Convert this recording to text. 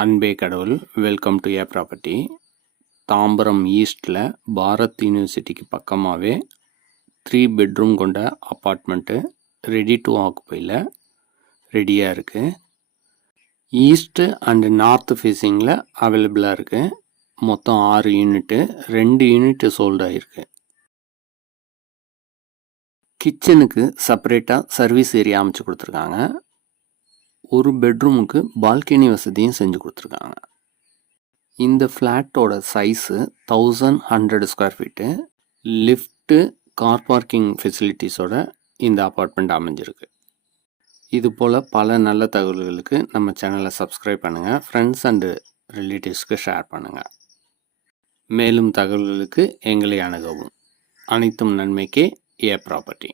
அன்பே கடவுள். Welcome to a property. Tambaram ஈஸ்டில் பாரத் யூனிவர்சிட்டிக்கு பக்கமாகவே 3 பெட்ரூம் கொண்ட அப்பார்ட்மெண்ட்டு ரெடி டு ஆக்குபையில் ரெடியாக இருக்குது. ஈஸ்ட்டு அண்டு நார்த் ஃபேஸிங்கில் அவைலபிளாக இருக்குது. மொத்தம் 6 யூனிட்டு, 2 யூனிட்டு சோல்ட் ஆகிருக்கு. கிச்சனுக்கு செப்பரேட்டாக சர்வீஸ் ஏரியா அமைச்சு கொடுத்துருக்காங்க. ஒரு பெட்ரூமுக்கு பால்கனி வசதியும் செஞ்சு கொடுத்துருக்காங்க. இந்த ஃப்ளாட்டோட size 1100 square feet. Lift, car parking ஃபெசிலிட்டிஸோட இந்த அப்பார்ட்மெண்ட் அமைஞ்சிருக்கு. இது போல் பல நல்ல தகவல்களுக்கு நம்ம சேனலை சப்ஸ்கிரைப் பண்ணுங்கள். ஃப்ரெண்ட்ஸ் அண்டு ரிலேட்டிவ்ஸ்க்கு ஷேர் பண்ணுங்கள். மேலும் தகவல்களுக்கு எங்களை அணுகவும். அனைத்தும் நன்மைக்கே ஏ ப்ராப்பர்ட்டி.